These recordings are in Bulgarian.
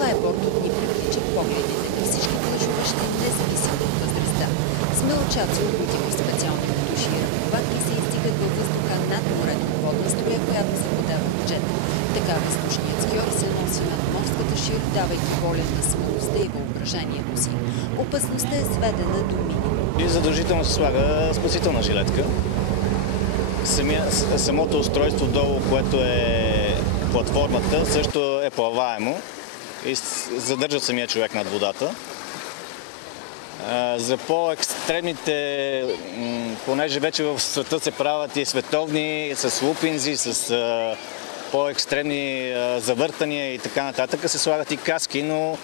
Флайбордът ни привлича погледите на всички плажуващи, независимо от възрастта. Смелчаци, обути в специалните души и ръковатки, се издигат във въздуха над морето по водна струя, която се подава в джет. Така въздушният скиор се носи над морската шир, давайки воля на смелостта и въображението си. Опасността е сведена до минимум. И задължително се слага спасителна жилетка. Самото устройство долу, което е платформата, също е плаваемо и задържа самия човек над водата. За по-екстремните, понеже вече в света се правят и световни с лупинзи, с по-екстремни завъртания и така нататък, се слагат и каски, но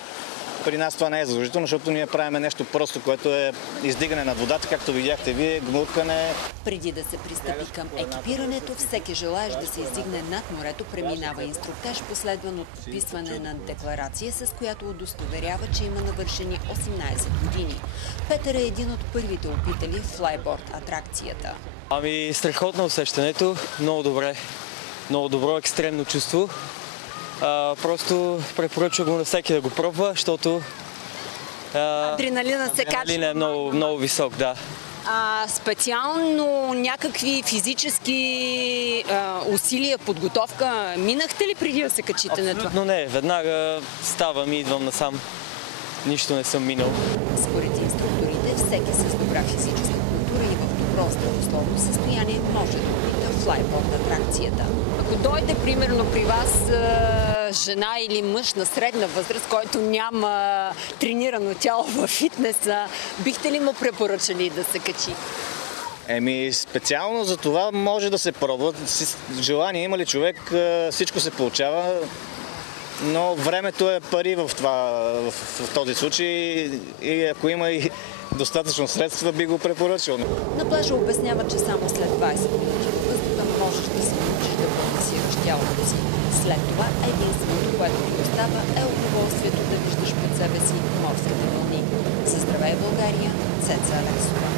при нас това не е задължително, защото ние правим нещо просто, което е издигане на водата, както видяхте вие, гмуркане. Преди да се пристъпи към екипирането, всеки желаещ да се издигне над морето преминава инструктаж, последван от подписване на декларация, с която удостоверява, че има навършени 18 години. Петър е един от първите опитали в флайборд атракцията. Страхотно усещането, много добре. Много добро екстремно чувство. Просто препоръчвам го на всеки да го пробва, защото Адреналинът се качва. Адреналинът е много, много висок, да. Специално някакви физически усилия, подготовка, минахте ли преди да се качите на това? Абсолютно не. Веднага ставам и идвам насам. Нищо не съм минал. Според инструкторите, всеки с добра физическа култура и в добро здравословно състояние може да опита флайборд атракцията. Ако дойде примерно при вас жена или мъж на средна възраст, който няма тренирано тяло във фитнеса, бихте ли му препоръчали да се качи? Специално за това може да се пробва. Желание има ли човек, всичко се получава, но времето е пари в този случай и ако има и достатъчно средства, би го препоръчал. На плажа обяснява, че само след 20 минути във въздуха можеш да се научиш да балансираш тялото си. След това единственото, което ти остава, е удоволствието да виждаш под себе си морските вълни. За Здравей България, Цеца Алексова.